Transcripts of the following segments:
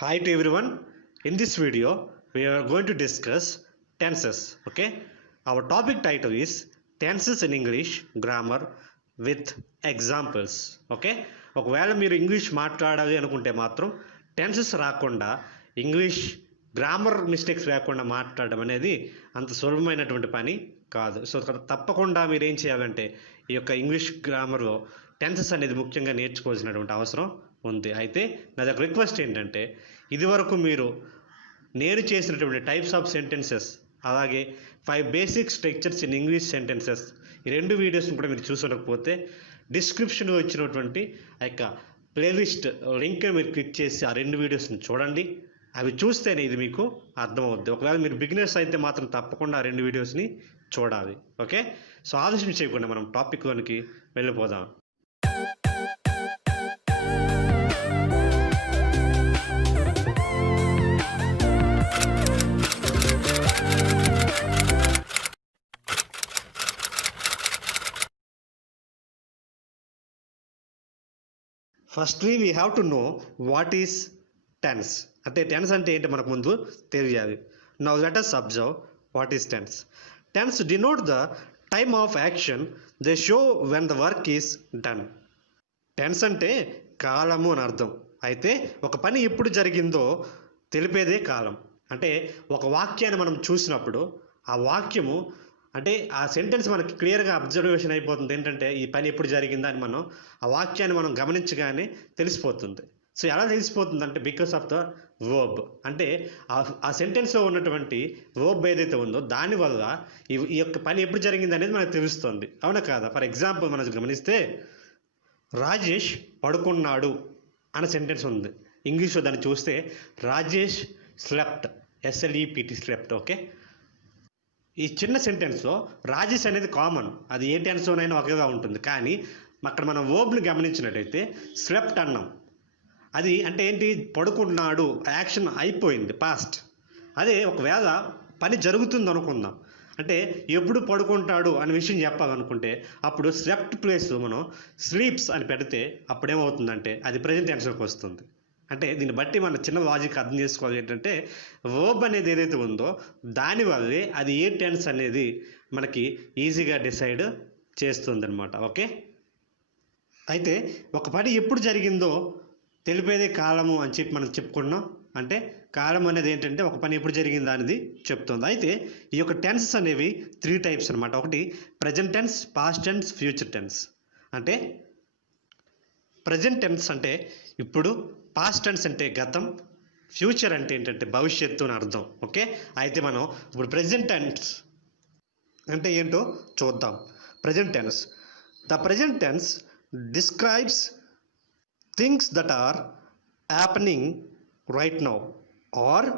Hi to everyone. In this video, we are going to discuss tenses. Okay, our topic title is tenses in English grammar with examples. Okay, ఒకవేళ మీరు English మాట్లాడాలి అనుకుంటే మాత్రం tenses రాకుండా English grammar mistakes లేకుండా మాట్లాడడం అనేది అంత సులభమైనటువంటి పని కాదు. సో తప్పకుండా మీరు ఏం చేయాలంటే ఈ యొక్క ఇంగ్లీష్ గ్రామర్లో టెన్సెస్ అనేది ముఖ్యంగా నేర్చుకోవాల్సినటువంటి అవసరం ఉంది. అయితే నాది ఒక రిక్వెస్ట్ ఏంటంటే ఇదివరకు మీరు నేను చేసినటువంటి టైప్స్ ఆఫ్ సెంటెన్సెస్ అలాగే 5 basic structures in English sentences ఈ 2 వీడియోస్ని కూడా మీరు చూసకపోతే డిస్క్రిప్షన్లో వచ్చినటువంటి ఆ యొక్క ప్లేలిస్ట్ లింక్ మీరు క్లిక్ చేసి ఆ 2 వీడియోస్ని చూడండి. అవి చూస్తేనే ఇది మీకు అర్థమవుద్ది. ఒకవేళ మీరు బిగినర్స్ అయితే మాత్రం తప్పకుండా ఆ 2 వీడియోస్ని చూడాలి. ఓకే, సో ఆలస్యం చేయకుండా మనం టాపిక్లోనికి వెళ్ళిపోదాం. Firstly we have to know what is tense. అంటే టెన్స్ అంటే ఏంటి మనకు ముందు తెలియాలి. Now let us observe what is tense. Tense denote the time of action they show when the work is done. Tense అంటే కాలము అని అర్థం. అయితే ఒక పని ఎప్పుడు జరిగిందో తెలిపేదే కాలం. అంటే ఒక వాక్యాన్ని మనం చూసినప్పుడు ఆ వాక్యము అంటే ఆ సెంటెన్స్ మనకి క్లియర్గా అబ్జర్వేషన్ అయిపోతుంది. ఏంటంటే ఈ పని ఎప్పుడు జరిగిందా అని మనం ఆ వాక్యాన్ని మనం గమనించగానే తెలిసిపోతుంది. సో ఎలా తెలిసిపోతుంది అంటే బికాస్ ఆఫ్ ద వర్బ్. అంటే ఆ సెంటెన్స్లో ఉన్నటువంటి వర్బ్ ఏదైతే ఉందో దానివల్ల ఈ యొక్క పని ఎప్పుడు జరిగింది అనేది మనకు తెలుస్తుంది. అవునా కాదా? ఫర్ ఎగ్జాంపుల్ మనం గమనిస్తే రాజేష్ పడుకున్నాడు అనే సెంటెన్స్ ఉంది. ఇంగ్లీష్లో దాన్ని చూస్తే Rajesh slept, SLEPT slept. Okay, ఈ చిన్న సెంటెన్స్లో రాజేష్ అనేది కామన్, అది ఏ టెన్స్లోనైనా ఒకేగా ఉంటుంది. కానీ అక్కడ మనం వర్బ్ని గమనించినట్టయితే స్లెప్ట్ అన్నాం. అది అంటే ఏంటి? పడుకున్నాడు, యాక్షన్ అయిపోయింది, పాస్ట్. అదే ఒకవేళ పని జరుగుతుంది అనుకుందాం, అంటే ఎప్పుడు పడుకుంటాడు అనే విషయం చెప్పాలనుకుంటే అప్పుడు స్లెప్ట్ ప్లేస్ మనం స్లీప్స్ అని పెడితే అప్పుడేమవుతుందంటే అది ప్రజెంట్ టెన్స్లోకి వస్తుంది. అంటే దీన్ని బట్టి మన చిన్న లాజిక్ అర్థం చేసుకోవాలి. ఏంటంటే వర్బ్ అనేది ఏదైతే ఉందో దానివల్లే అది ఏ టెన్స్ అనేది మనకి ఈజీగా డిసైడ్ చేస్తుంది అనమాట. ఓకే, అయితే ఒక పని ఎప్పుడు జరిగిందో తెలిపేదే కాలము అని చెప్పి మనం చెప్పుకున్నాం. అంటే కాలం అనేది ఏంటంటే ఒక పని ఎప్పుడు జరిగిందా అనేది చెప్తుంది. అయితే ఈ యొక్క టెన్సెస్ అనేవి 3 టైప్స్ అనమాట. ఒకటి present tense, past tense, future tense. అంటే ప్రజెంట్ టెన్స్ అంటే ఇప్పుడు, పాస్ట్ టెన్స్ అంటే గతం, ఫ్యూచర్ అంటే ఏంటంటే భవిష్యత్తు అని అర్థం. ఓకే, అయితే మనం ఇప్పుడు ప్రజెంట్ టెన్స్ అంటే ఏంటో చూద్దాం. Present tense. The present tense describes things that are happening right now or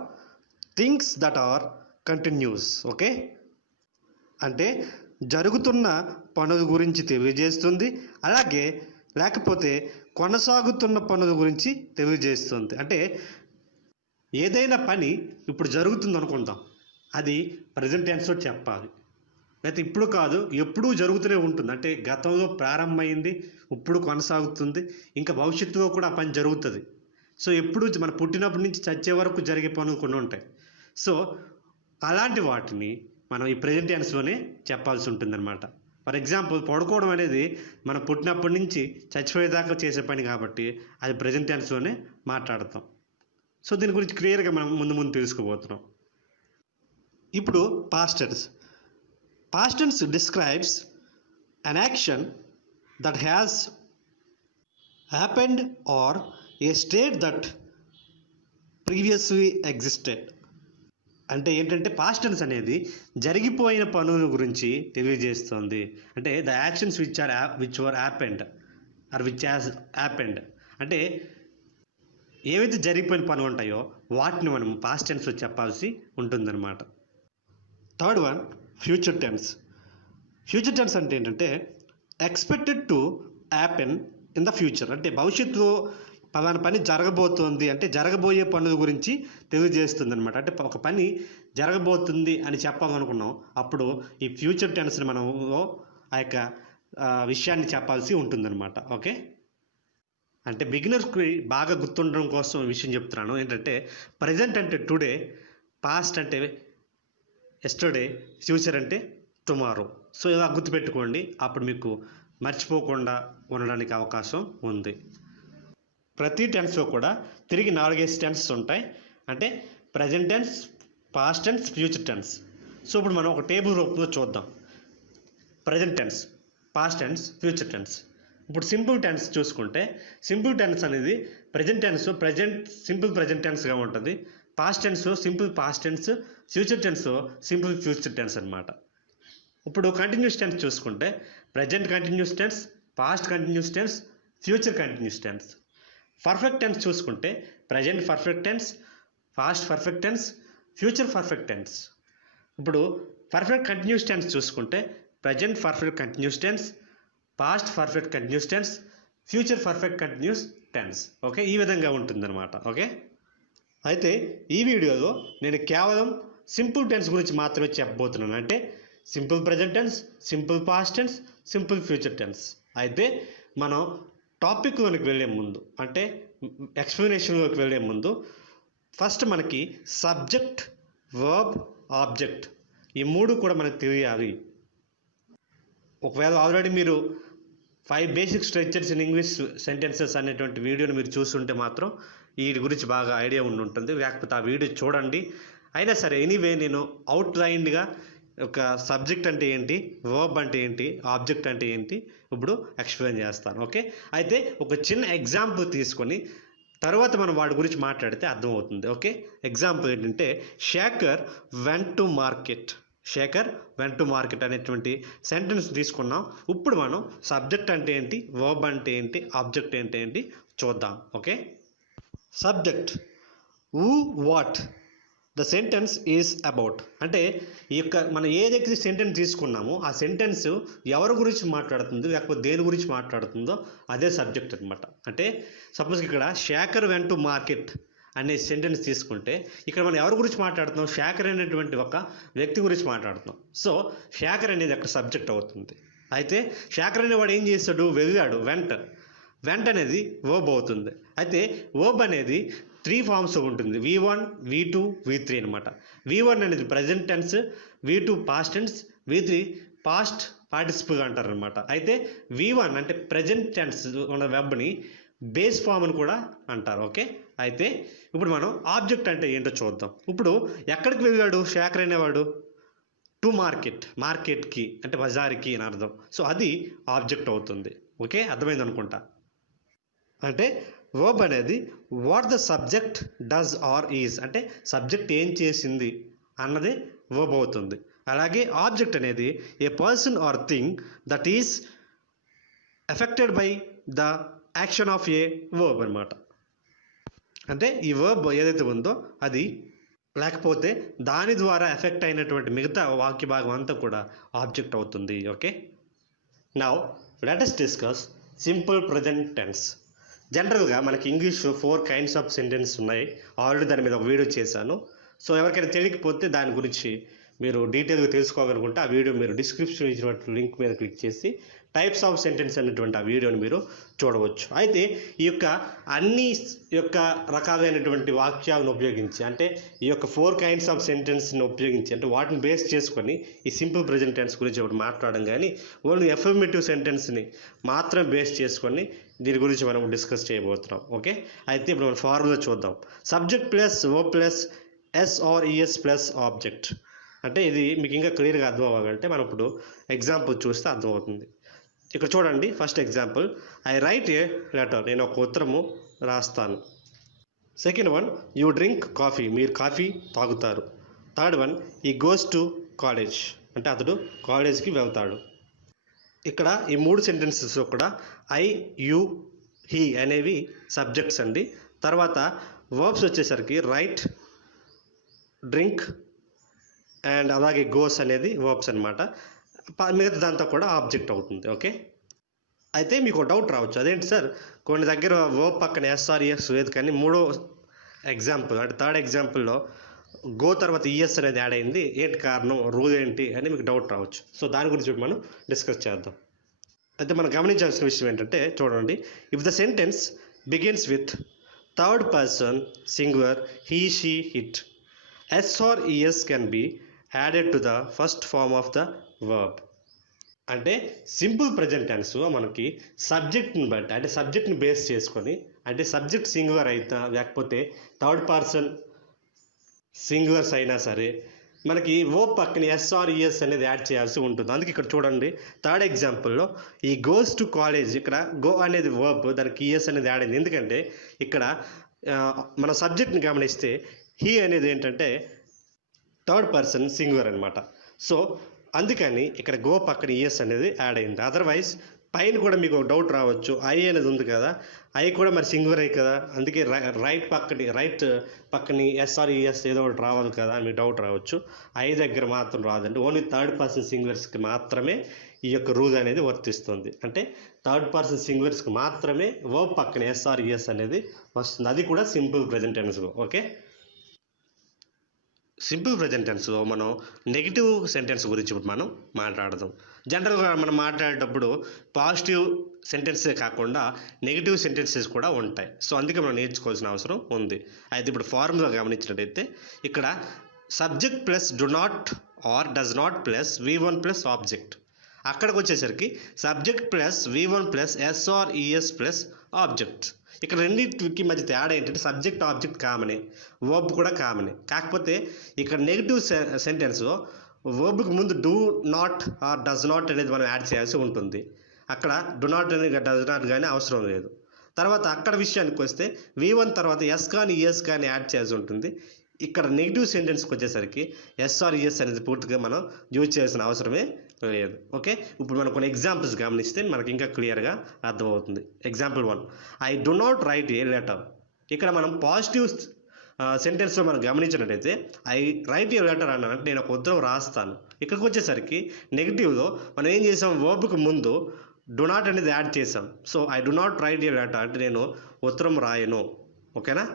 things that are continuous. Okay, అంటే జరుగుతున్న పనుల గురించి తెలియజేస్తుంది, అలాగే లేకపోతే కొనసాగుతున్న పనుల గురించి తెలియజేస్తుంది. అంటే ఏదైనా పని ఇప్పుడు జరుగుతుంది అనుకుందాం, అది ప్రజెంట్ టెన్స్లో చెప్పాలి. లేకపోతే ఇప్పుడు కాదు, ఎప్పుడూ జరుగుతూనే ఉంటుంది. అంటే గతంలో ప్రారంభమైంది, ఇప్పుడు కొనసాగుతుంది, ఇంకా భవిష్యత్తులో కూడా ఆ పని జరుగుతుంది. సో ఎప్పుడు మన పుట్టినప్పటి నుంచి చచ్చే వరకు జరిగే పనులు కొన్ని ఉంటాయి. సో అలాంటి వాటిని మనం ఈ ప్రజెంట్ టెన్స్లోనే చెప్పాల్సి ఉంటుంది అనమాట. ఫర్ ఎగ్జాంపుల్ పడుకోవడం అనేది మనం పుట్టినప్పటి నుంచి చచ్చిపోయేదాకా చేసే పని కాబట్టి అది ప్రజెంట్ టెన్స్లోనే మాట్లాడతాం. సో దీని గురించి క్లియర్గా మనం ముందు తెలుసుకోబోతున్నాం. ఇప్పుడు past tense. Past tense describes an action that has happened or a state that previously existed. అంటే ఏంటంటే పాస్ట్ టెన్స్ అనేది జరిగిపోయిన పనుల గురించి తెలియజేస్తుంది. అంటే the actions which were happened or which has happened. అంటే ఏవైతే జరిగిపోయిన పనులు ఉంటాయో వాటిని మనం పాస్ట్ టెన్స్లో చెప్పాల్సి ఉంటుందన్నమాట. Third one, future tense. Future tense అంటే ఏంటంటే expected to happen in the future. అంటే భవిష్యత్తులో పలానా పని జరగబోతోంది అంటే జరగబోయే పనుల గురించి తెలియజేస్తుంది అనమాట. అంటే ఒక పని జరగబోతుంది అని చెప్పాలనుకున్నాం, అప్పుడు ఈ ఫ్యూచర్ టెన్స్ని మనం ఆ యొక్క విషయాన్ని చెప్పాల్సి ఉంటుందన్నమాట. ఓకే, అంటే బిగినర్స్కి బాగా గుర్తుండడం కోసం ఈ విషయం చెప్తున్నాను. ఏంటంటే ప్రజెంట్ అంటే టుడే, పాస్ట్ అంటే ఎస్టర్డే, ఫ్యూచర్ అంటే టుమారో. సో ఇలా గుర్తుపెట్టుకోండి, అప్పుడు మీకు మర్చిపోకుండా ఉండడానికి అవకాశం ఉంది. ప్రతి టెన్స్లో కూడా తిరిగి 4 టెన్సెస్ ఉంటాయి. అంటే present tense, past tense, future tense. So ఇప్పుడు మనం ఒక టేబుల్ రూపంలో చూద్దాం. Present tense, past tense, future tense. ఇప్పుడు సింపుల్ టెన్స్ చూసుకుంటే సింపుల్ టెన్స్ అనేది ప్రజెంట్ టెన్స్ సింపుల్ ప్రజెంట్ టెన్స్గా ఉంటుంది. Past tense simple past tense, future tense simple future tense అనమాట. ఇప్పుడు కంటిన్యూస్ టెన్స్ చూసుకుంటే present continuous tense, past continuous tense, future continuous tense. Perfect tense చూసుకుంటే present perfect tense, past perfect tense, future perfect tense. ఇప్పుడు perfect continuous tense చూసుకుంటే present perfect continuous tense, past perfect continuous tense, future perfect continuous tense. Okay, ఈ విధంగా ఉంటుందన్నమాట. Okay, అయితే ఈ వీడియోలో నేను కేవలం సింపుల్ టెన్స్ గురించి మాత్రమే చెప్పబోతున్నాను. అంటే simple present tense, simple past tense, simple future tense. అయితే మనం టాపిక్లోనికి వెళ్ళే ముందు, అంటే ఎక్స్ప్లెనేషన్లోకి వెళ్ళే ముందు ఫస్ట్ మనకి సబ్జెక్ట్, వర్బ్, ఆబ్జెక్ట్ ఈ 3 కూడా మనకు తెలియాలి. ఒకవేళ ఆల్రెడీ మీరు 5 basic structures in English sentences అనేటువంటి వీడియోని మీరు చూస్తుంటే మాత్రం వీటి గురించి బాగా ఐడియా ఉంటుంది. లేకపోతే ఆ వీడియో చూడండి. అయినా సరే ఎనీవే నేను అవుట్లైన్డ్గా ఒక సబ్జెక్ట్ అంటే ఏంటి, వర్బ్ అంటే ఏంటి, ఆబ్జెక్ట్ అంటే ఏంటి ఇప్పుడు ఎక్స్ప్లెయిన్ చేస్తాను. ఓకే, అయితే ఒక చిన్న ఎగ్జాంపుల్ తీసుకొని తర్వాత మనం వాడి గురించి మాట్లాడితే అర్థమవుతుంది. ఓకే, ఎగ్జాంపుల్ ఏంటంటే Shekhar went to market. Shekhar went to market అనేటువంటి సెంటెన్స్ తీసుకున్నాం. ఇప్పుడు మనం సబ్జెక్ట్ అంటే ఏంటి, వర్బ్ అంటే ఏంటి, ఆబ్జెక్ట్ అంటే ఏంటి చూద్దాం. Okay, subject who what the sentence is about. అంటే ఈ యొక్క మనం ఏదైతే సెంటెన్స్ తీసుకున్నామో ఆ సెంటెన్స్ ఎవరి గురించి మాట్లాడుతుందో లేకపోతే దేని గురించి మాట్లాడుతుందో అదే సబ్జెక్ట్ అనమాట. అంటే సపోజ్ ఇక్కడ శేఖర్ వెంట్ టు మార్కెట్ అనే సెంటెన్స్ తీసుకుంటే ఇక్కడ మనం ఎవరి గురించి మాట్లాడుతున్నాం, శేఖర్ అనేటువంటి ఒక వ్యక్తి గురించి మాట్లాడుతున్నాం. సో శేఖర్ అనేది అక్కడ సబ్జెక్ట్ అవుతుంది. అయితే శేఖర్ అనేవాడు ఏం చేస్తాడు, వెళ్ళాడు, వెంట్ అనేది వర్బ్ అవుతుంది. అయితే వర్బ్ అనేది 3 ఫామ్స్ ఉంటుంది, V1, V2, V3 అనమాట. V1 అనేది present tense, V2 past tense, V3 past participle అంటారు అనమాట. అయితే V1 అంటే ప్రజెంట్ టెన్స్ ఉన్న వెబ్ని బేస్ ఫామ్ అని కూడా అంటారు. ఓకే, అయితే ఇప్పుడు మనం ఆబ్జెక్ట్ అంటే ఏంటో చూద్దాం. ఇప్పుడు ఎక్కడికి వెళ్ళాడు శేఖర్ అనేవాడు, టు మార్కెట్కి అంటే బజార్కి అని అర్థం. సో అది ఆబ్జెక్ట్ అవుతుంది. ఓకే, అర్థమైంది అనుకుంటా. అంటే వర్బ్ అనేది what the subject does or is, అంటే సబ్జెక్ట్ ఏం చేసింది అన్నది వర్బ్ అవుతుంది. అలాగే ఆబ్జెక్ట్ అనేది a person or thing that is affected by the action of a verb అనమాట. అంటే ఈ వర్బ్ ఏదైతే ఉందో అది లేకపోతే దాని ద్వారా ఎఫెక్ట్ అయినటువంటి మిగతా వాక్య భాగం అంతా కూడా ఆబ్జెక్ట్ అవుతుంది. Okay, now let us discuss simple present tense. జనరల్గా మనకి ఇంగ్లీష్లో 4 కైండ్స్ ఆఫ్ సెంటెన్స్ ఉన్నాయి. ఆల్రెడీ దాని మీద ఒక వీడియో చేశాను. సో ఎవరికైనా తెలియకపోతే దాని గురించి మీరు డీటెయిల్గా తెలుసుకోవాలనుకుంటే ఆ వీడియో మీరు డిస్క్రిప్షన్ ఇచ్చినటువంటి లింక్ మీద క్లిక్ చేసి టైప్స్ ఆఫ్ సెంటెన్స్ అనేటువంటి ఆ వీడియోని మీరు చూడవచ్చు. అయితే ఈ యొక్క అన్ని రకాలైనటువంటి వాక్యాలను ఉపయోగించి, అంటే ఈ యొక్క 4 కైండ్స్ ఆఫ్ సెంటెన్స్ని ఉపయోగించి, అంటే వాటిని బేస్ చేసుకొని ఈ సింపుల్ ప్రజెంట్ టెన్స్ గురించి ఒకటి మాట్లాడడం కానీ ఓన్లీ ఎఫర్మేటివ్ సెంటెన్స్ని మాత్రం బేస్ చేసుకొని దీని గురించి మనం డిస్కస్ చేయబోతున్నాం. ఓకే, అయితే ఇప్పుడు మనం ఫార్ములా చూద్దాం. Subject plus verb plus SOES plus object. అంటే ఇది మీకు ఇంకా క్లియర్గా అర్థం అవ్వాలంటే మనం ఇప్పుడు ఎగ్జాంపుల్ చూస్తే అర్థమవుతుంది. ఇక్కడ చూడండి, first example, I right a letter, నేను ఒక ఉత్తరము రాస్తాను. Second one, you drink coffee, మీరు కాఫీ తాగుతారు. థర్డ్ వన్, ఈ గోస్ టు కాలేజ్, అంటే అతడు కాలేజ్కి వెళ్తాడు. ఇక్కడ ఈ 3 సెంటెన్సెస్ కూడా ఐ, యూ, హీ అనేవి సబ్జెక్ట్స్ అండి. తర్వాత వర్బ్స్ వచ్చేసరికి రైట్, డ్రింక్ అండ్ అలాగే గోస్ అనేది వర్బ్స్ అనమాట. మిగతా దాంతో కూడా ఆబ్జెక్ట్ అవుతుంది. ఓకే, అయితే మీకు డౌట్ రావచ్చు, అదేంటి సార్ కొన్ని దగ్గర వర్బ్ పక్కన SRES లేదు కానీ మూడో ఎగ్జాంపుల్ అంటే థర్డ్ ఎగ్జాంపుల్లో గో తర్వాత ES అనేది యాడ్ అయింది, ఏంటి కారణం, రూల్ ఏంటి అని మీకు డౌట్ రావచ్చు. సో దాని గురించి మనం డిస్కస్ చేద్దాం. అయితే మనం గమనించాల్సిన విషయం ఏంటంటే చూడండి, if the sentence begins with third person singular he, she, it. S or es can be added to the first form of the verb. అంటే సింపుల్ ప్రజెంట్ టెన్స్ మనకి సబ్జెక్ట్ని బట్టి అంటే సబ్జెక్ట్ని బేస్ చేసుకొని అంటే సబ్జెక్ట్ సింగులర్ అయితే లేకపోతే థర్డ్ పర్సన్ సింగులర్స్ అయినా సరే మనకి ఓ పక్కన ఎస్ ఆర్ ఈఎస్ అనేది యాడ్ చేయాల్సి ఉంటుంది. అందుకే ఇక్కడ చూడండి థర్డ్ ఎగ్జాంపుల్లో ఈ గోస్ టు కాలేజ్ ఇక్కడ గో అనేది వర్బ్ దానికి ఈఎస్ అనేది యాడ్ అయింది. ఎందుకంటే ఇక్కడ మన సబ్జెక్ట్ని గమనిస్తే హీ అనేది ఏంటంటే థర్డ్ పర్సన్ సింగులర్ అనమాట. సో అందుకని ఇక్కడ గో పక్కన ఈఎస్ అనేది యాడ్ అయింది. అదర్వైజ్ పైన కూడా మీకు ఒక డౌట్ రావచ్చు, ఐ అనేది ఉంది కదా, ఐ కూడా మరి సింగులర్ అయ్యి కదా, అందుకే రైట్ పక్కని ఎస్ఆర్ ఈఎస్ ఏదో ఒకటి రావాలి కదా మీకు డౌట్ రావచ్చు. ఐ దగ్గర మాత్రం రాదండి, ఓన్లీ థర్డ్ పర్సన్ సింగులర్స్కి మాత్రమే ఈ యొక్క రూల్ అనేది వర్తిస్తుంది. అంటే థర్డ్ పర్సన్ సింగులర్స్కి మాత్రమే వర్బ్ పక్కన ఎస్ఆర్ ఈఎస్ అనేది వస్తుంది, అది కూడా సింపుల్ ప్రెజెంట్ టెన్స్లో. ఓకే, సింపుల్ ప్రెజెంట్ టెన్స్లో మనం నెగిటివ్ సెంటెన్స్ గురించి ఇప్పుడు మనం మాట్లాడదాం. జనరల్గా మనం మాట్లాడేటప్పుడు పాజిటివ్ సెంటెన్సే కాకుండా నెగిటివ్ సెంటెన్సెస్ కూడా ఉంటాయి. సో అందుకే మనం నేర్చుకోవాల్సిన అవసరం ఉంది. అయితే ఇప్పుడు ఫార్ములా గమనించినట్టయితే ఇక్కడ subject plus do not or does not plus V1 plus object. అక్కడికి వచ్చేసరికి subject plus V1 plus S or ES plus object. ఇక్కడ రెండింటికి మధ్య తేడా ఏంటంటే సబ్జెక్ట్ ఆబ్జెక్ట్ కామనే, వర్బ్ కూడా కామనే. కాకపోతే ఇక్కడ నెగిటివ్ సెంటెన్స్లో వర్బ్కి ముందు do not or does not అనేది మనం యాడ్ చేయాల్సి ఉంటుంది. అక్కడ డు నాట్ అనేది డస్ నాట్ కానీ అవసరం లేదు. తర్వాత అక్కడ విషయానికి వస్తే V1 తర్వాత ఎస్ కానీ ఈఎస్ కానీ యాడ్ చేయాల్సి ఉంటుంది. ఇక్కడ నెగిటివ్ సెంటెన్స్కి వచ్చేసరికి ఎస్ఆర్ఈఎస్ అనేది పూర్తిగా మనం యూజ్ చేయాల్సిన అవసరమే లేదు. ఓకే, ఇప్పుడు మనం కొన్ని ఎగ్జాంపుల్స్ గమనిస్తే మనకి ఇంకా క్లియర్గా అర్థమవుతుంది. Example 1, I do not write a letter. ఇక్కడ మనం పాజిటివ్ సెంటెన్స్లో మనం గమనించినట్టయితే ఐ రైట్ ఏ లెటర్ అన్నానంటే నేను ఒక ఉత్తరం రాస్తాను. ఇక్కడికి వచ్చేసరికి నెగిటివ్లో మనం ఏం చేసాం, వర్బ్కి ముందు డు నాట్ అనేది యాడ్ చేసాం. So I do not write a letter అంటే నేను ఉత్తరం రాయను. ఓకేనా,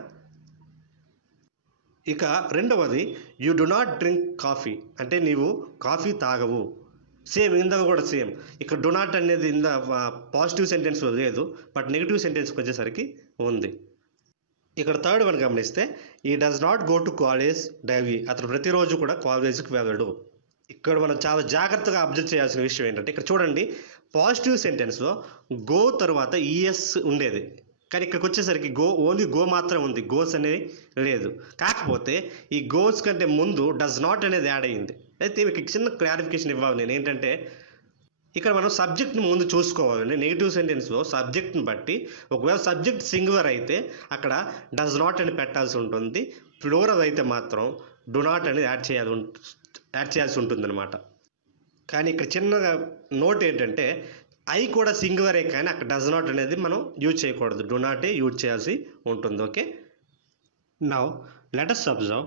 ఇక రెండవది you do not drink coffee అంటే నీవు కాఫీ తాగవు. సేమ్ ఇందాక కూడా సేమ్, ఇక్కడ డు నాట్ అనేది పాజిటివ్ సెంటెన్స్లో లేదు, బట్ నెగిటివ్ సెంటెన్స్కి వచ్చేసరికి ఉంది. ఇక్కడ థర్డ్ వన్ గమనిస్తే ఈ does not go to college daily, అతను ప్రతిరోజు కూడా కాలేజీకి వెళ్ళడు. ఇక్కడ మనం చాలా జాగ్రత్తగా అబ్జర్వ్ చేయాల్సిన విషయం ఏంటంటే ఇక్కడ చూడండి పాజిటివ్ సెంటెన్స్లో గో తర్వాత ఈఎస్ ఉండేది, కానీ ఇక్కడికి వచ్చేసరికి ఓన్లీ గో మాత్రం ఉంది, గోస్ అనేది లేదు. కాకపోతే ఈ గోస్ కంటే ముందు డస్ నాట్ అనేది యాడ్ అయ్యింది. అయితే మీకు చిన్న క్లారిఫికేషన్ ఇవ్వాలి నేను, ఏంటంటే ఇక్కడ మనం సబ్జెక్ట్ని ముందు చూసుకోవాలండి. నెగిటివ్ సెంటెన్స్లో సబ్జెక్ట్ని బట్టి ఒకవేళ సబ్జెక్ట్ సింగులర్ అయితే అక్కడ డస్ నాట్ అని పెట్టాల్సి ఉంటుంది, ప్లూరల్ అయితే మాత్రం డు నాట్ అనేది యాడ్ చేయాల్సి ఉంటుంది అనమాట. కానీ ఇక్కడ చిన్నగా నోట్ ఏంటంటే ఐ కూడా సింగులరే కానీ అక్కడ డస్ నాట్ అనేది మనం యూజ్ చేయకూడదు, డు నాటే యూజ్ చేయాల్సి ఉంటుంది. Okay, now let us observe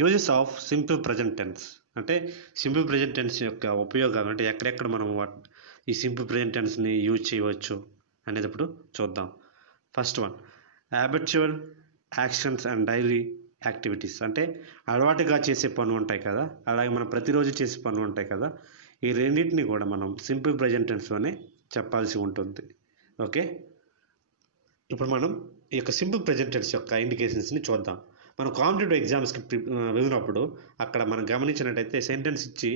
uses of simple present tense. అంటే సింపుల్ ప్రజెంట్ టెన్స్ యొక్క ఉపయోగాలు అంటే ఎక్కడెక్కడ మనం ఈ సింపుల్ ప్రజెంట్ టెన్స్ని యూజ్ చేయవచ్చు అనేది ఇప్పుడు చూద్దాం. First one, habitual actions and daily activities. అంటే అలవాటుగా చేసే పనులు ఉంటాయి కదా, అలాగే మనం ప్రతిరోజు చేసే పనులు ఉంటాయి కదా, ఈ రెండింటిని కూడా మనం సింపుల్ ప్రజెంట్ టెన్స్లోనే చెప్పాల్సి ఉంటుంది. ఓకే, ఇప్పుడు మనం ఈ యొక్క సింపుల్ ప్రజెంట్ టెన్స్ యొక్క ఇండికేషన్స్ని చూద్దాం. మనం కాంపిటేటివ్ ఎగ్జామ్స్కి వెళ్ళినప్పుడు అక్కడ మనం గమనించినట్టయితే సెంటెన్స్ ఇచ్చి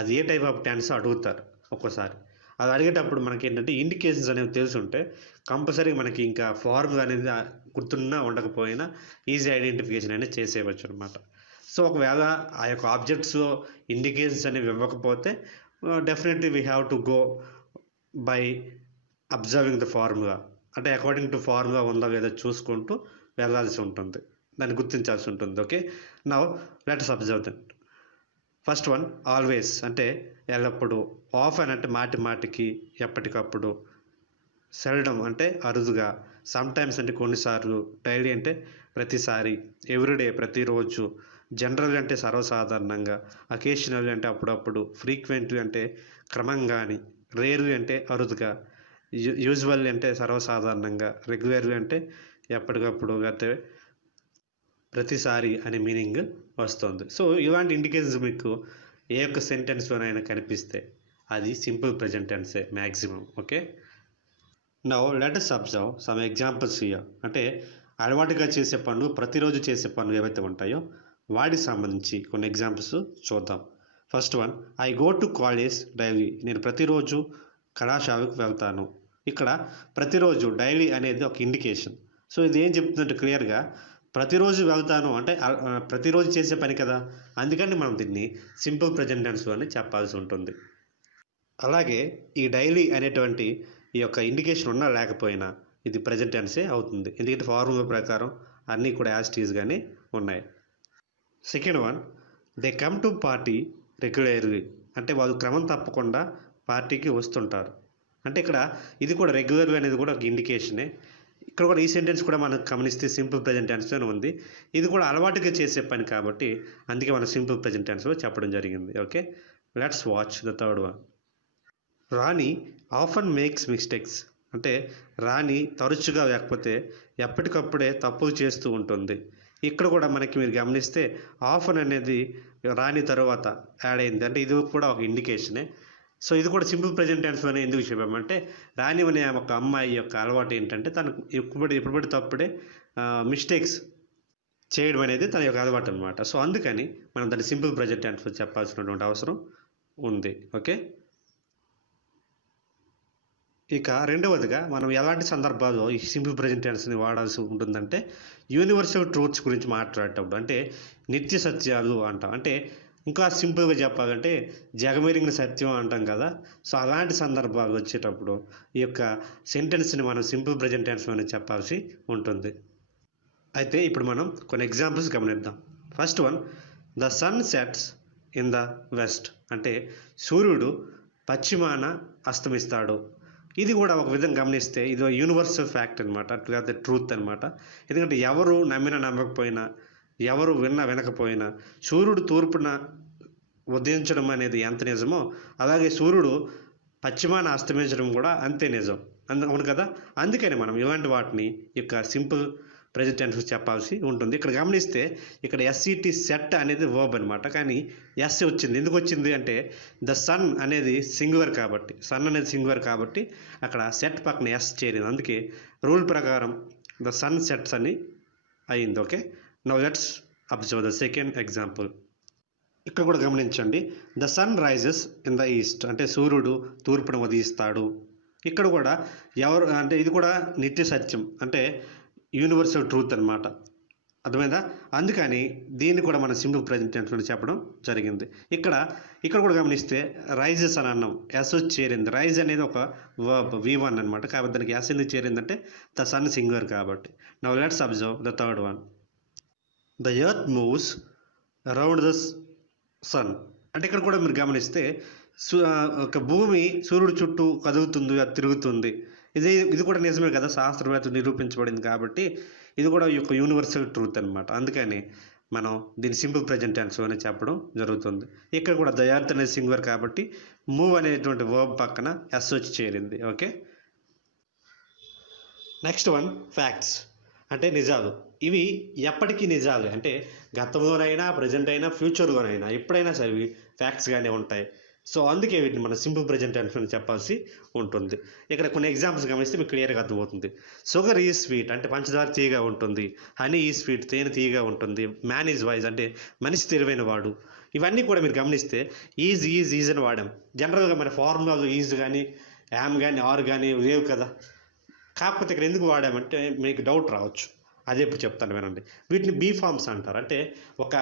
అది ఏ టైప్ ఆఫ్ టెన్స్ అడుగుతారు. ఒక్కోసారి అది అడిగేటప్పుడు మనకి ఏంటంటే ఇండికేషన్స్ అనేవి తెలుసుంటే కంపల్సరీ మనకి ఇంకా ఫార్ములా అనేది గుర్తున్నా ఉండకపోయినా ఈజీ ఐడెంటిఫికేషన్ అనేది చేసేయవచ్చు అనమాట. సో ఒకవేళ ఆ యొక్క ఆబ్జెక్ట్స్లో ఇండికేషన్స్ అనేవి ఇవ్వకపోతే definitely we have to go by observing the formula. అంటే అకార్డింగ్ టు ఫార్ములా ఉందా లేదా చూసుకుంటూ వెళ్ళాల్సి ఉంటుంది, దాన్ని గుర్తించాల్సి ఉంటుంది. Okay, now let us observe that. First one, always అంటే ఎల్లప్పుడూ, ఆఫెన్ అంటే మాటి మాటికి ఎప్పటికప్పుడు, సెల్డమ్ అంటే అరుదుగా, సమ్టైమ్స్ అంటే కొన్నిసార్లు, డైలీ అంటే ప్రతిసారి, ఎవ్రీడే ప్రతిరోజు, జనరల్ అంటే సర్వసాధారణంగా, అకేషనల్ అంటే అప్పుడప్పుడు, ఫ్రీక్వెంట్లీ అంటే క్రమంగాని, రేర్లీ అంటే అరుదుగా, యూజువల్ అంటే సర్వసాధారణంగా, రెగ్యులర్లీ అంటే ఎప్పటికప్పుడు లేకపోతే ప్రతిసారి అనే మీనింగ్ వస్తుంది. సో ఇలాంటి ఇండికేషన్స్ మీకు ఏ యొక్క సెంటెన్స్లోనైనా కనిపిస్తే అది సింపుల్ ప్రజెంట్ టెన్సే maximum. Okay, now let us observe some examples here. అంటే అలవాటుగా చేసే పనులు, ప్రతిరోజు చేసే పనులు ఏవైతే ఉంటాయో వాటికి సంబంధించి కొన్ని ఎగ్జాంపుల్స్ చూద్దాం. First one, I go to college daily. నేను ప్రతిరోజు కళాశాలకు వెళ్తాను. ఇక్కడ ప్రతిరోజు డైలీ అనేది ఒక ఇండికేషన్. సో ఇది ఏం చెప్తుందంటే క్లియర్గా ప్రతిరోజు వెళ్తాను అంటే ప్రతిరోజు చేసే పని కదా, అందుకని మనం దీన్ని సింపుల్ ప్రెజెంట్ టెన్స్ అని చెప్పాల్సి ఉంటుంది. అలాగే ఈ డైలీ అనేటువంటి ఈ యొక్క ఇండికేషన్ ఉన్నా లేకపోయినా ఇది ప్రెజెంట్ టెన్సే అవుతుంది, ఎందుకంటే ఫార్ములా ప్రకారం అన్నీ కూడా యాజ్ ఇట్ ఈజ్గానే ఉన్నాయి. Second one, they come to party regularly. అంటే వాళ్ళు క్రమం తప్పకుండా పార్టీకి వస్తుంటారు. అంటే ఇక్కడ ఇది కూడా రెగ్యులర్గా అనేది కూడా ఒక ఇండికేషనే. ఇక్కడ కూడా ఈ సెంటెన్స్ కూడా మనం గమనిస్తే సింపుల్ ప్రెజెంట్ టెన్స్లోనే ఉంది. ఇది కూడా అలవాటుగా చేసే పని కాబట్టి అందుకే మనం సింపుల్ ప్రెజెంట్ టెన్స్లో చెప్పడం జరిగింది. Okay, let's watch the third one. Rani often makes mistakes. అంటే రాణి తరచుగా లేకపోతే ఎప్పటికప్పుడే తప్పులు చేస్తూ ఉంటుంది. ఇక్కడ కూడా మనకి మీరు గమనిస్తే ఆఫన్ అనేది రాణి తర్వాత యాడ్ అయింది, అంటే ఇది కూడా ఒక ఇండికేషనే. సో ఇది కూడా సింపుల్ ప్రెజెంట్ టెన్స్లోనే ఎందుకు చెప్పామంటే రాణి అనే ఒక అమ్మాయి యొక్క అలవాటు ఏంటంటే తనకు ఎప్పుడు తప్పుడే మిస్టేక్స్ చేయడం అనేది తన యొక్క అలవాటు అనమాట. సో అందుకని మనం దాన్ని సింపుల్ ప్రెజెంట్ టెన్స్లో చెప్పాల్సినటువంటి అవసరం ఉంది. ఓకే, ఇక రెండవదిగా మనం ఎలాంటి సందర్భాల్లో ఈ సింపుల్ ప్రెజెంట్ టెన్స్ని వాడాల్సి ఉంటుందంటే యూనివర్సల్ ట్రూత్స్ గురించి మాట్లాడేటప్పుడు, అంటే నిత్య సత్యాలు అంటాం. అంటే ఇంకా సింపుల్గా చెప్పాలంటే జగమెరిగిన సత్యం అంటాం కదా. సో అలాంటి సందర్భాలు వచ్చేటప్పుడు ఈ యొక్క సెంటెన్స్ని మనం సింపుల్ ప్రెజెంట్ టెన్స్లోనే చెప్పాల్సి ఉంటుంది. అయితే ఇప్పుడు మనం కొన్ని ఎగ్జాంపుల్స్ గమనిద్దాం. First one, the sun sets in the west. అంటే సూర్యుడు పశ్చిమాన అస్తమిస్తాడు. ఇది కూడా ఒక విధంగా గమనిస్తే ఇది యూనివర్సల్ ఫ్యాక్ట్ అనమాట, లేకపోతే ట్రూత్ అనమాట. ఎందుకంటే ఎవరు నమ్మినా నమ్మకపోయినా, ఎవరు వినకపోయినా సూర్యుడు తూర్పున ఉదయించడం అనేది ఎంత నిజమో అలాగే సూర్యుడు పశ్చిమాన అస్తమించడం కూడా అంతే నిజం. అవును కదా, అందుకని మనం ఇలాంటి వాటిని యొక్క సింపుల్ ప్రెజెంట్ టెన్స్ చెప్పాల్సి ఉంటుంది. ఇక్కడ గమనిస్తే ఇక్కడ ఎస్ఈటి సెట్ అనేది వర్బ్ అనమాట, కానీ ఎస్ వచ్చింది. ఎందుకు వచ్చింది అంటే ద సన్ అనేది సింగులర్ కాబట్టి, సన్ అనేది సింగులర్ కాబట్టి అక్కడ సెట్ పక్కన ఎస్ చేరింది, అందుకే రూల్ ప్రకారం ద సన్ సెట్స్ అని అయింది. Okay, now let's observe the second example. ఇక్కడ కూడా గమనించండి, the sun rises in the east. అంటే సూర్యుడు తూర్పున ఉదయిస్తాడు. ఇక్కడ కూడా ఎవరు అంటే ఇది కూడా నిత్య సత్యం, అంటే యూనివర్సల్ ట్రూత్ అనమాట, అర్థమైందా. అందుకని దీన్ని కూడా మనం సింపుల్ ప్రెజెంట్ టెన్స్లో చెప్పడం జరిగింది. ఇక్కడ కూడా గమనిస్తే రైజెస్ అని అన్నాం, ఎస్ వచ్చి చేరింది. రైజ్ అనేది ఒక వర్బ్ V1 అనమాట, కాబట్టి దానికి ఎస్ ఎందుకు చేరిందంటే ద సన్ సింగులర్ కాబట్టి. Now let's observe the third one, the earth moves around the sun. అంటే ఇక్కడ కూడా మీరు గమనిస్తే ఒక భూమి సూర్యుడు చుట్టూ కదులుతుంది, అది తిరుగుతుంది. ఇది కూడా నిజమే కదా, శాస్త్రవేత్త నిరూపించబడింది కాబట్టి ఇది కూడా ఒక యూనివర్సల్ ట్రూత్ అనమాట. అందుకని మనం దీన్ని సింపుల్ ప్రెజెంట్ టెన్స్లోనే చెప్పడం జరుగుతుంది. ఇక్కడ కూడా ద ఎర్త్ అనేది సింగులర్ కాబట్టి మూవ్ అనేటువంటి వర్బ్ పక్కన ఎస్ వచ్చి చేరింది. Okay, next one, facts. అంటే నిజాలు. ఇవి ఎప్పటికీ నిజాలు, అంటే గతంలోనైనా ప్రజెంట్ అయినా ఫ్యూచర్లోనైనా ఎప్పుడైనా సరే ఇవి ఫ్యాక్ట్స్గానే ఉంటాయి. సో అందుకే వీటిని మనం సింపుల్ ప్రెజెంట్ టెన్స్లో చెప్పాల్సి ఉంటుంది. ఇక్కడ కొన్ని ఎగ్జాంపుల్స్ గమనిస్తే మీకు క్లియర్గా అర్థమవుతుంది. షుగర్ ఈజ్ స్వీట్, అంటే పంచదార తీయగా ఉంటుంది. హనీ ఈ స్వీట్, తేనె తీయగా ఉంటుంది. మ్యాన్ ఈజ్ వైజ్, అంటే మనిషి తెలివైన వాడు. ఇవన్నీ కూడా మీరు గమనిస్తే ఈజ్ అని వాడాం. జనరల్గా మన ఫార్ములాలు ఈజ్ కానీ యామ్ కానీ ఆర్ కానీ లేవు కదా, కాకపోతే ఇక్కడ ఎందుకు వాడామంటే మీకు డౌట్ రావచ్చు, అదే ఇప్పుడు చెప్తాను వినండి. వీటిని బీ ఫార్మ్స్ అంటారు. అంటే ఒక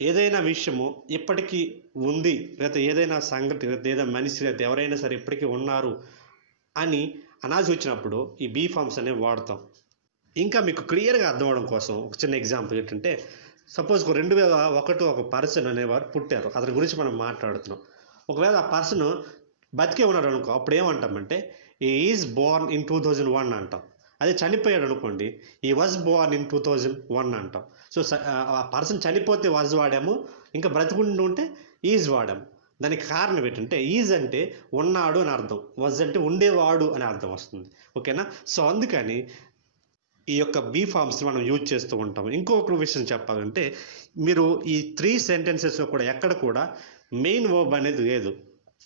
ఏదైనా విషయము ఇప్పటికీ ఉంది, లేకపోతే ఏదైనా సంగతి, లేకపోతే ఏదైనా మనిషి, లేకపోతే ఎవరైనా సరే ఇప్పటికీ ఉన్నారు అని అనాల్సి వచ్చినప్పుడు ఈ బీ ఫార్మ్స్ అనేవి వాడతాం. ఇంకా మీకు క్లియర్గా అర్థం అవడం కోసం ఒక చిన్న ఎగ్జాంపుల్ ఏంటంటే, సపోజ్ 2001 ఒక పర్సన్ అనేవారు పుట్టారు, అతని గురించి మనం మాట్లాడుతున్నాం. ఒకవేళ ఆ పర్సన్ బతికే ఉన్నాడు అనుకో, అప్పుడు ఏమంటామంటే ఈజ్ బోర్న్ ఇన్ 2001 అంటాం. అదే చనిపోయాడు అనుకోండి, ఈ వాజ్ బోర్న్ ఇన్ 2001 అంటాం. సో ఆ పర్సన్ చనిపోతే వాజ్ వాడాము, ఇంకా బ్రతికుంటూ ఉంటే ఈజ్ వాడాము. దానికి కారణం ఏంటంటే ఈజ్ అంటే ఉన్నాడు అని అర్థం, వాజ్ అంటే ఉండేవాడు అని అర్థం వస్తుంది. ఓకేనా, సో అందుకని ఈ యొక్క బీ ఫార్మ్స్ మనం యూజ్ చేస్తూ ఉంటాము. ఇంకొక విషయం చెప్పాలంటే మీరు ఈ 3 సెంటెన్సెస్లో కూడా ఎక్కడ కూడా మెయిన్ వర్బ్ అనేది లేదు.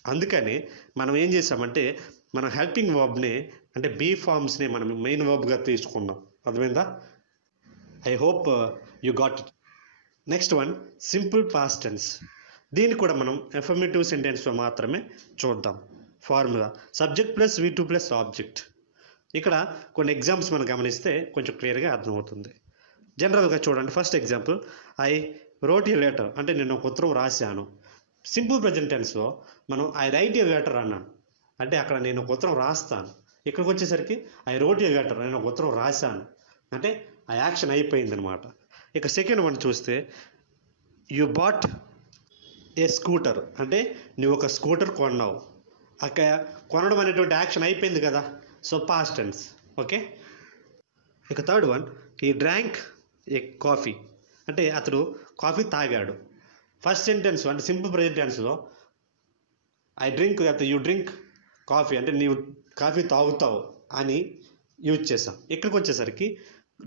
అందుకని మనం ఏం చేసామంటే మనం హెల్పింగ్ వర్బ్ని అంటే బీ ఫార్మ్స్ని మనం మెయిన్ వర్బ్గా తీసుకున్నాం. అర్థమైందా? I hope you got it. Next one simple past tense. దీన్ని కూడా మనం ఎఫర్మేటివ్ సెంటెన్స్లో మాత్రమే చూద్దాం. Formula subject plus V2 plus object. ఇక్కడ కొన్ని ఎగ్జాంపుల్స్ మనం గమనిస్తే కొంచెం క్లియర్గా అర్థమవుతుంది. జనరల్గా చూడండి. First example, I wrote a letter అంటే నేను ఒక ఉత్తరం రాశాను. సింపుల్ ప్రజెంట్ టెన్స్లో మనం ఐ రైట్ ఏ లెటర్ అన్నాను, అంటే అక్కడ నేను ఒక ఉత్తరం రాస్తాను. ఇక్కడికి వచ్చేసరికి ఐ రోట్ ఏ లెటర్, నేను ఒక ఉత్తరం రాశాను, అంటే ఆ యాక్షన్ అయిపోయింది అనమాట. ఇక సెకండ్ వన్ చూస్తే, యు బాట్ ఏ స్కూటర్ అంటే నువ్వు ఒక స్కూటర్ కొన్నావు. అక్కడ కొనడం అనేటువంటి యాక్షన్ అయిపోయింది కదా, సో పాస్ట్ టెన్స్. ఓకే. ఇక థర్డ్ వన్, ఈ డ్రాంక్ ఏ కాఫీ అంటే అతడు కాఫీ తాగాడు. ఫస్ట్ సెంటెన్స్ అంటే సింపుల్ ప్రెజెంట్ టెన్స్లో ఐ డ్రింక్ లేకపోతే యూ డ్రింక్ కాఫీ అంటే నీవు కాఫీ తాగుతావు అని యూజ్ చేసాం. ఇక్కడికి వచ్చేసరికి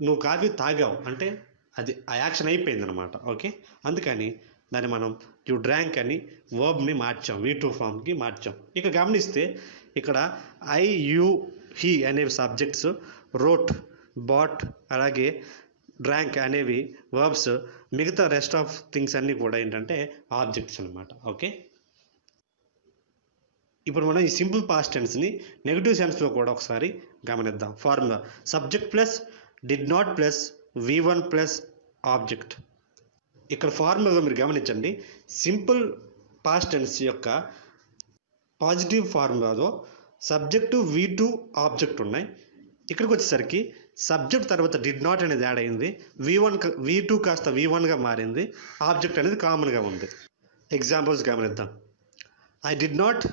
నువ్వు కాఫీ తాగావు అంటే అది ఆ యాక్షన్ అయిపోయింది అనమాట. ఓకే. అందుకని దాన్ని మనం యూ డ్రాంక్ అని వర్బ్ని మార్చాం, V2 ఫామ్కి మార్చాం. ఇక గమనిస్తే ఇక్కడ ఐ యూ హీ అనేవి సబ్జెక్ట్స్, రోట్ బాట్ అలాగే డ్రాంక్ అనేవి వర్బ్స్, మిగతా రెస్ట్ ఆఫ్ థింగ్స్ అన్నీ కూడా ఏంటంటే ఆబ్జెక్ట్స్ అనమాట. ఓకే. ఇప్పుడు మనం ఈ సింపుల్ పాస్ట్ టెన్స్ని నెగిటివ్ సెన్స్లో కూడా ఒకసారి గమనిద్దాం. Formula subject plus did not plus V1 plus object. ఇక్కడ ఫార్ములా మీరు గమనించండి. సింపుల్ పాస్ట్ టెన్స్ యొక్క పాజిటివ్ ఫార్ములాలో సబ్జెక్టు V2 ఆబ్జెక్ట్ ఉన్నాయి. ఇక్కడికి వచ్చేసరికి సబ్జెక్ట్ తర్వాత డిడ్ నాట్ అనేది యాడ్ అయింది, V2 కాస్త V1గా మారింది, ఆబ్జెక్ట్ అనేది కామన్గా ఉంది. ఎగ్జాంపుల్స్ గమనిద్దాం. I did not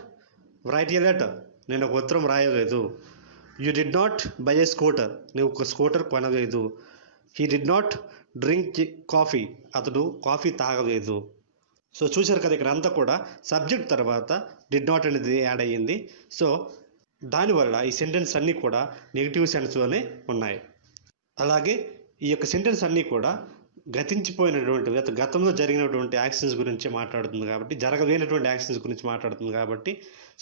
write a letter, నేను ఒక ఉత్తరం రాయలేదు. You did not buy A scooter, నువ్వు ఒక స్కూటర్ కొనలేదు. He did not drink coffee, అతడు కాఫీ తాగలేదు. సో చూశారు కదా, ఇక్కడ అంతా కూడా సబ్జెక్ట్ తర్వాత డిడ్ నాట్ అనేది యాడ్ అయ్యింది. సో దానివల్ల ఈ సెంటెన్స్ అన్నీ కూడా నెగిటివ్ సెన్స్లోనే ఉన్నాయి. అలాగే ఈ యొక్క సెంటెన్స్ అన్నీ కూడా గతించిపోయినటువంటి గతంలో జరిగినటువంటి యాక్షన్స్ గురించి మాట్లాడుతుంది కాబట్టి, జరగలేనటువంటి యాక్షన్స్ గురించి మాట్లాడుతుంది కాబట్టి,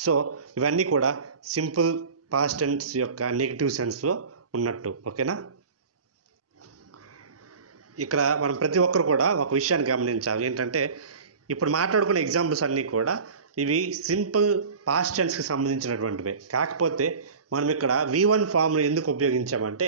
సో ఇవన్నీ కూడా సింపుల్ పాస్ట్ టెన్స్ యొక్క నెగిటివ్ సెన్స్లో ఉన్నట్టు. ఓకేనా? ఇక్కడ మనం ప్రతి ఒక్కరు కూడా ఒక విషయాన్ని గమనించాలి. ఏంటంటే ఇప్పుడు మాట్లాడుకునే ఎగ్జాంపుల్స్ అన్నీ కూడా ఇవి సింపుల్ పాస్ట్ టెన్స్కి సంబంధించినటువంటివే. కాకపోతే మనం ఇక్కడ V1 ఫామ్ను ఎందుకు ఉపయోగించామంటే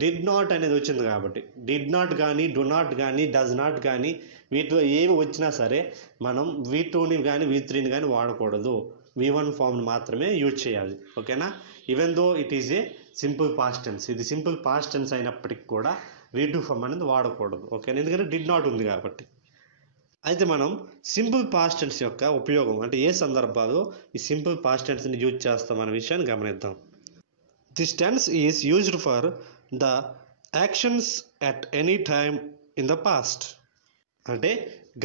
డిడ్ నాట్ అనేది వచ్చింది కాబట్టి. డిడ్ నాట్ కానీ, డు నాట్ కానీ, డస్ నాట్ కానీ, వీటిలో ఏమి వచ్చినా సరే మనం V2ని కానీ V3ని కానీ వాడకూడదు. V1 ఫామ్ని మాత్రమే యూజ్ చేయాలి. ఓకేనా? Even though it is a simple past tense, ఇది సింపుల్ పాస్ట్ టెన్స్ అయినప్పటికీ కూడా V2 ఫామ్ అనేది వాడకూడదు. ఓకేనా? ఎందుకంటే డిడ్ నాట్ ఉంది కాబట్టి. అయితే మనం సింపుల్ పాస్ట్ టెన్స్ యొక్క ఉపయోగం అంటే ఏ సందర్భాల్లో ఈ సింపుల్ పాస్ట్ టెన్స్ని యూజ్ చేస్తాం అనే విషయాన్ని గమనిద్దాం. This tense is used for the actions at any time in the past. అంటే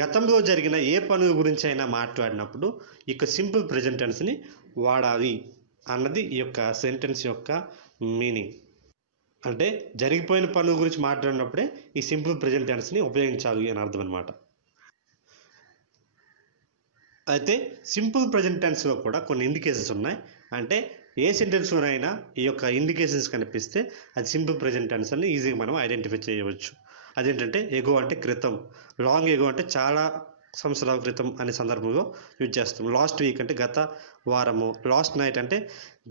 గతంలో జరిగిన ఏ పనుల గురించి అయినా మాట్లాడినప్పుడు ఈ యొక్క సింపుల్ ప్రెజెంట్ టెన్స్ని వాడాలి అన్నది ఈ యొక్క సెంటెన్స్ యొక్క మీనింగ్. అంటే జరిగిపోయిన పనుల గురించి మాట్లాడినప్పుడే ఈ సింపుల్ ప్రెజెంట్ టెన్స్ని ఉపయోగించాలి అని అర్థం అనమాట. అయితే సింపుల్ ప్రెజెంట్ టెన్స్లో కూడా కొన్ని ఇండికేషన్స్ ఉన్నాయి. అంటే ఏ సెంటెన్స్లోనైనా ఈ యొక్క ఇండికేషన్స్ కనిపిస్తే అది సింపుల్ ప్రెజెంట్ టెన్స్ అని ఈజీగా మనం ఐడెంటిఫై చేయవచ్చు. అదేంటంటే ఎగో అంటే క్రితం, లాంగ్ ఎగో అంటే చాలా సంవత్సరాల క్రితం అనే సందర్భంలో యూజ్ చేస్తాం. లాస్ట్ వీక్ అంటే గత వారము, లాస్ట్ నైట్ అంటే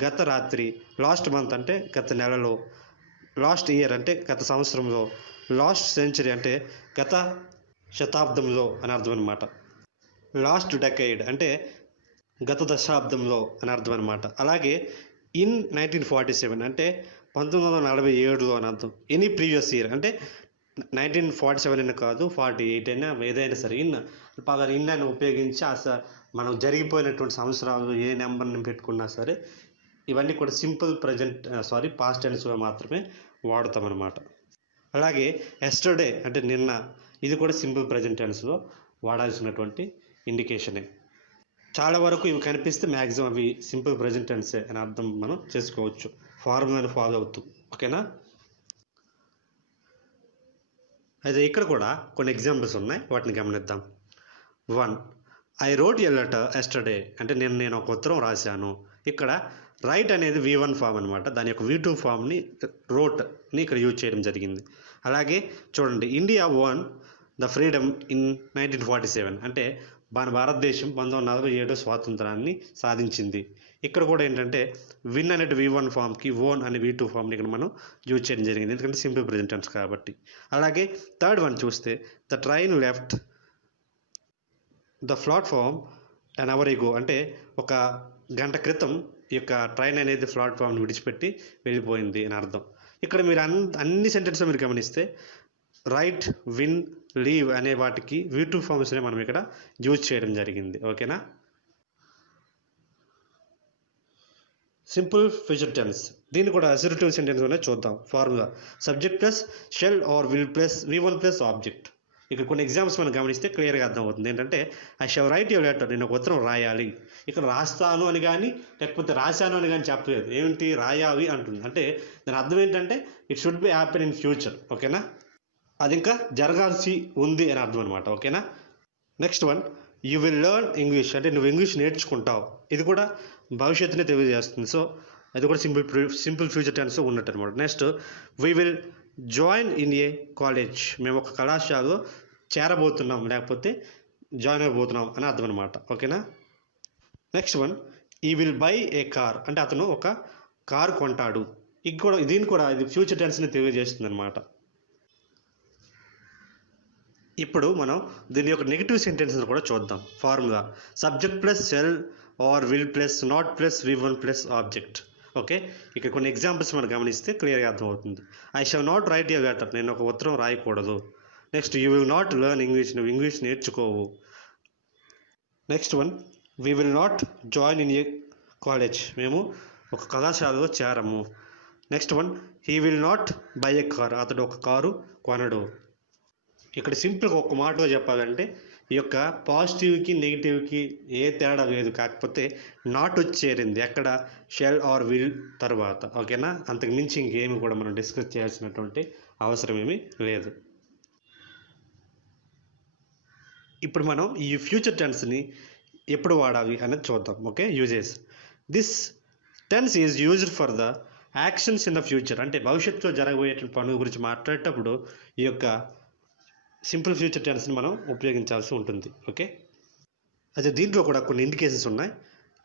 గత రాత్రి, లాస్ట్ మంత్ అంటే గత నెలలో, లాస్ట్ ఇయర్ అంటే గత సంవత్సరంలో, లాస్ట్ సెంచరీ అంటే గత శతాబ్దంలో అని అర్థం అనమాట. లాస్ట్ డెకేడ్ అంటే గత దశాబ్దంలో అని అర్థం అనమాట. అలాగే ఇన్ 1947 అంటే 1947లో అని అర్థం. ఎనీ ప్రీవియస్ ఇయర్ అంటే 1947 అయినా కాదు, 48 అయినా, ఏదైనా సరే ఇన్ అని ఉపయోగించి మనం జరిగిపోయినటువంటి సంవత్సరాలు ఏ నెంబర్ని పెట్టుకున్నా సరే ఇవన్నీ కూడా సింపుల్ పాస్ట్ టెన్స్లో మాత్రమే వాడతాం అనమాట. అలాగే ఎస్టర్డే అంటే నిన్న, ఇది కూడా సింపుల్ ప్రెజెంట్ టెన్స్లో వాడాల్సినటువంటి ఇండికేషనే. చాలా వరకు ఇవి కనిపిస్తే మ్యాక్సిమం అవి సింపుల్ ప్రెజెంట్ టెన్సే అని అర్థం మనం చేసుకోవచ్చు, ఫార్ములాని ఫాలో అవుతూ. ఓకేనా? అయితే ఇక్కడ కూడా కొన్ని ఎగ్జాంపుల్స్ ఉన్నాయి, వాటిని గమనిద్దాం. 1. I wrote a letter yesterday అంటే నేను ఒక ఉత్తరం రాశాను. ఇక్కడ రైట్ అనేది V1 ఫామ్ అనమాట, దాని యొక్క V2 ఫామ్ని రోట్ని ఇక్కడ యూజ్ చేయడం జరిగింది. అలాగే చూడండి, India own the freedom in 1947 అంటే మన భారతదేశం 1947 స్వాతంత్రాన్ని సాధించింది. ఇక్కడ కూడా ఏంటంటే విన్ అనేది V1 ఫామ్కి, ఓన్ అనే V2 ఫామ్ని ఇక్కడ మనం యూజ్ చేయడం జరిగింది, ఎందుకంటే సింపుల్ ప్రెజెంట్ టెన్స్ కాబట్టి. అలాగే థర్డ్ వన్ చూస్తే the train left the platform an hour ago అంటే ఒక గంట క్రితం ఈ యొక్క ట్రైన్ అనేది ప్లాట్ఫామ్ని విడిచిపెట్టి వెళ్ళిపోయింది అని అర్థం. ఇక్కడ మీరు అన్ని సెంటెన్స్లో మీరు గమనిస్తే రైట్, విన్, లీవ్ అనే వాటికి V2 ఫామ్స్ని మనం ఇక్కడ యూజ్ చేయడం జరిగింది. ఓకేనా. సింపుల్ ఫ్యూచర్ టెన్స్, దీన్ని కూడా అసర్టివ్ సెంటెన్స్ అనేది చూద్దాం. Formula subject plus shall or will plus V1 plus object. ఇక్కడ కొన్ని ఎగ్జాంపుల్స్ మనం గమనిస్తే క్లియర్గా అర్థమవుతుంది. ఏంటంటే I shall right your letter, నేను ఒక ఉత్తరం రాయాలి. ఇక్కడ రాస్తాను అని కానీ లేకపోతే రాశాను అని కానీ చెప్పలేదు, ఏమిటి రాయాలి అంటుంది. అంటే దాని అర్థం ఏంటంటే it should be happen in future. ఓకేనా, అది ఇంకా జరగాల్సి ఉంది అని అర్థం అనమాట. ఓకేనా. Next one, you will learn English అంటే నువ్వు ఇంగ్లీష్ నేర్చుకుంటావు. ఇది కూడా భవిష్యత్తునే తెలియజేస్తుంది. సో అది కూడా సింపుల్ ఫ్యూచర్ టెన్స్ ఉన్నట్టు అనమాట. Next, we will join in a college, మేము ఒక కళాశాలలో చేరబోతున్నాం లేకపోతే జాయిన్ అయిపోతున్నాం అని అర్థం అనమాట. ఓకేనా. నెక్స్ట్ వన్, ఈ విల్ బై ఏ కార్ అంటే అతను ఒక కారు కొంటాడు. దీన్ని కూడా ఇది ఫ్యూచర్ టెన్స్ని తెలియజేస్తుంది అనమాట. ఇప్పుడు మనం దీని యొక్క నెగిటివ్ సెంటెన్స్ కూడా చూద్దాం. Formula subject plus shall or will plus not plus V1 plus object. Okay, ఇక్కడ కొన్ని ఎగ్జాంపుల్స్ మనం గమనిస్తే క్లియర్గా అర్థమవుతుంది. I shall not write a letter, నేను ఒక ఉత్తరం రాయకూడదు. Next, you will not learn English, నువ్వు ఇంగ్లీష్ నేర్చుకోవు. Next one, we will not join in a college, మేము ఒక కళాశాలలో చేరము. Next one, he will not buy a car, అతడు ఒక కారు కొనడు. ఇక్కడ సింపుల్గా ఒక మాటలో చెప్పాలంటే ఈ యొక్క పాజిటివ్కి నెగిటివ్కి ఏ తేడా లేదు, కాకపోతే నాట్ వచ్చి చేరింది ఎక్కడ, షెల్ ఆర్ విల్ తర్వాత. ఓకేనా, అంతకు మించి ఇంకేమి కూడా మనం డిస్కస్ చేయాల్సినటువంటి అవసరం ఏమీ లేదు. ఇప్పుడు మనం ఈ ఫ్యూచర్ టెన్స్ని ఎప్పుడు వాడాలి అనేది చూద్దాం. Okay, uses. This tense is used for the actions in the future అంటే భవిష్యత్తులో జరగబోయేటువంటి పనుల గురించి మాట్లాడేటప్పుడు ఈ యొక్క సింపుల్ ఫ్యూచర్ టెన్స్ని మనం ఉపయోగించాల్సి ఉంటుంది. ఓకే, అయితే దీంట్లో కూడా కొన్ని ఇండికేషన్స్ ఉన్నాయి.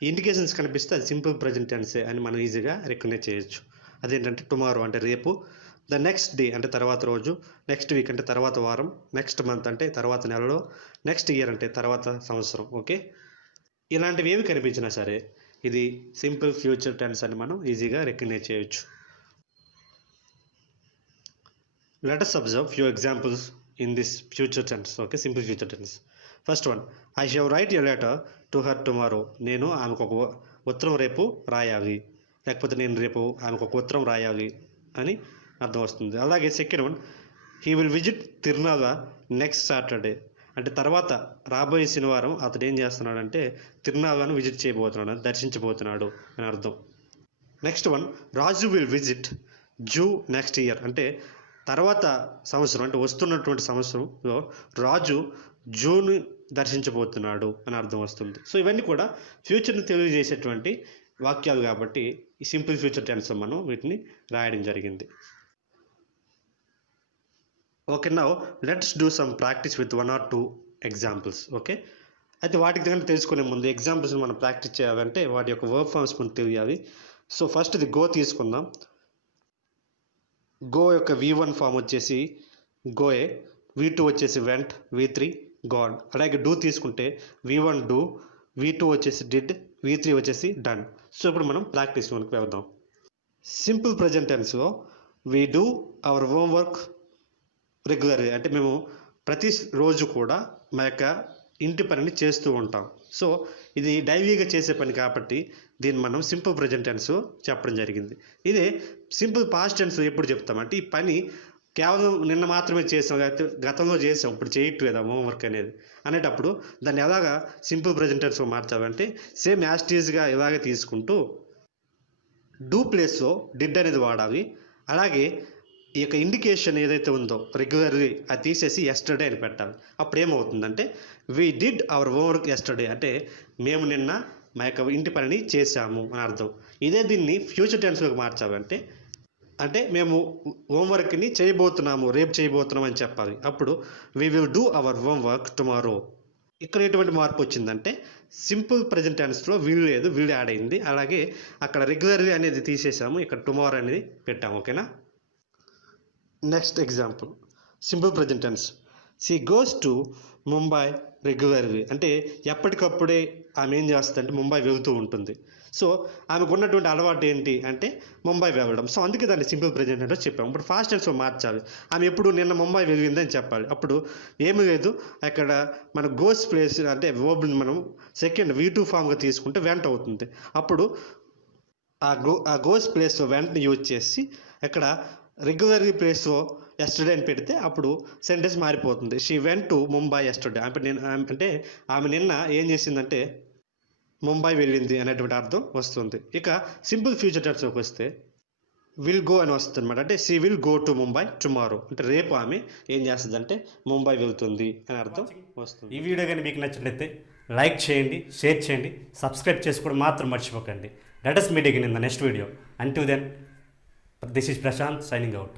ఈ ఇండికేషన్స్ కనిపిస్తే అది సింపుల్ ప్రజెంట్ టెన్సే అని మనం ఈజీగా రికగ్నైజ్ చేయొచ్చు. అదేంటంటే టుమారో అంటే రేపు, ద నెక్స్ట్ డే అంటే తర్వాత రోజు, నెక్స్ట్ వీక్ అంటే తర్వాత వారం, నెక్స్ట్ మంత్ అంటే తర్వాత నెలలో, నెక్స్ట్ ఇయర్ అంటే తర్వాత సంవత్సరం. ఓకే, ఇలాంటివి ఏవి కనిపించినా సరే ఇది సింపుల్ ఫ్యూచర్ టెన్స్ అని మనం ఈజీగా రికగ్నైజ్ చేయొచ్చు. Let us observe few examples in this future tense. Okay, simple future tense. First one, I shall write a letter to her tomorrow. నేను ఆమెకు ఒక ఉత్తరం రేపు రాయాలి, లేకపోతే నేను రేపు ఆమెకు ఒక ఉత్తరం రాయాలి అని అర్థం వస్తుంది. అలాగే second one, he will visit తిరునాల నెక్స్ట్ సాటర్డే అంటే తర్వాత రాబోయే శనివారం అతడు ఏం చేస్తున్నాడంటే తిరునాలను విజిట్ చేయబోతున్నాడు, దర్శించబోతున్నాడు అని అర్థం. Next one, Raju will visit zoo next year అంటే తర్వాత సంవత్సరం అంటే వస్తున్నటువంటి సంవత్సరంలో రాజు జూను దర్శించబోతున్నాడు అని అర్థం వస్తుంది. సో ఇవన్నీ కూడా ఫ్యూచర్ని తెలియజేసేటువంటి వాక్యాలు కాబట్టి ఈ సింపుల్ ఫ్యూచర్ టెన్స్ మనం వీటిని రాయడం జరిగింది. Okay, now let's do some practice with 1 or 2 examples. Okay, అయితే వాటికి దగ్గర తెలుసుకునే ముందు ఎగ్జాంపుల్స్ మనం ప్రాక్టీస్ చేయాలంటే వాటి యొక్క వర్బ్ ఫార్మ్స్ మనకు తెలియాలి. సో ఫస్ట్ ఇది గో తీసుకుందాం. గో యొక్క V1 ఫామ్ వచ్చేసి గోయే, V2 వచ్చేసి వెంట్, V3 గాన్. అలాగే డూ తీసుకుంటే V1 డూ, V2 వచ్చేసి డిడ్, V3 వచ్చేసి డన్. సో ఇప్పుడు మనం ప్రాక్టీస్ మనకు వెళ్దాం. సింపుల్ ప్రజెంట్ టెన్స్లో వీ డూ అవర్ హోంవర్క్ రెగ్యులర్గా అంటే మేము ప్రతి రోజు కూడా మా యొక్క ఇంటి పనిని చేస్తూ ఉంటాం. సో ఇది డైలీగా చేసే పని కాబట్టి దీన్ని మనం సింపుల్ ప్రజెంట్ టెన్స్ చెప్పడం జరిగింది. ఇదే సింపుల్ పాస్ట్ టెన్స్ ఎప్పుడు చెప్తామంటే ఈ పని కేవలం నిన్న మాత్రమే చేసాం, లేకపోతే గతంలో చేసాం ఇప్పుడు చేయట్లేదు హోంవర్క్ అనేది అనేటప్పుడు దాన్ని ఎలాగా సింపుల్ ప్రజెంట్ టెన్స్ మార్చాలంటే సేమ్ యాస్టీజ్గా ఇలాగే తీసుకుంటూ డూ ప్లేస్లో డిడ్ అనేది వాడాలి. అలాగే ఈ యొక్క ఇండికేషన్ ఏదైతే ఉందో రెగ్యులర్లీ అది తీసేసి ఎస్టర్డే అని పెట్టాలి. అప్పుడు ఏమవుతుందంటే we did our homework yesterday అంటే మేము నిన్న మా యొక్క ఇంటి పనిని చేశాము అని అర్థం. ఇదే దీన్ని ఫ్యూచర్ టెన్స్లోకి మార్చాలంటే అంటే మేము హోంవర్క్ని చేయబోతున్నాము, రేపు చేయబోతున్నాం అని చెప్పాలి. అప్పుడు we will do our homework tomorrow. ఇక్కడ ఎటువంటి మార్పు వచ్చిందంటే సింపుల్ ప్రజెంట్ టెన్స్లో విల్ లేదు, విల్ యాడ్ అయింది. అలాగే అక్కడ రెగ్యులర్లీ అనేది తీసేసాము, ఇక్కడ టుమారో అనేది పెట్టాము. ఓకేనా. Next example simple present tense. She goes to Mumbai regularly. అంటే ఎప్పటికప్పుడే ఆమె ఏం చేస్తుందంటే ముంబై వెళ్తూ ఉంటుంది. సో ఆమెకు ఉన్నటువంటి అలవాటు ఏంటి అంటే ముంబై వెళ్ళడం. సో అందుకే దాన్ని సింపుల్ ప్రజెంట్ అంటే చెప్పాము. ఇప్పుడు ఫాస్ట్ టెన్స్లో మార్చాలి. ఆమె ఎప్పుడు నిన్న ముంబై వెళ్ళిందని చెప్పాలి. అప్పుడు ఏమీ లేదు, అక్కడ మన గోస్ ప్లేస్ అంటే వర్బ్ని మనం సెకండ్ V2 ఫామ్గా తీసుకుంటే వెంట అవుతుంది. అప్పుడు ఆ గోస్ ప్లేస్లో వెంటని యూజ్ చేసి అక్కడ రెగ్యులర్లీ ప్లేస్లో ఎస్టర్డే అని పెడితే అప్పుడు సెంటెన్స్ మారిపోతుంది. She went to Mumbai yesterday. అంటే ఆమె నిన్న ఏం చేసిందంటే ముంబై వెళ్ళింది అనేటువంటి అర్థం వస్తుంది. ఇక సింపుల్ ఫ్యూచర్ టెన్స్లోకి వస్తే విల్ గో అని వస్తుంది అనమాట. అంటే she will go to Mumbai tomorrow. అంటే రేపు ఆమె ఏం చేస్తుందంటే ముంబై వెళ్తుంది అని అర్థం వస్తుంది. ఈ వీడియో కానీ మీకు నచ్చినట్లయితే లైక్ చేయండి, షేర్ చేయండి, సబ్స్క్రైబ్ చేసుకోవడం మాత్రం మర్చిపోకండి. Let us meet again in the next video. Until then, this is Prashant signing out.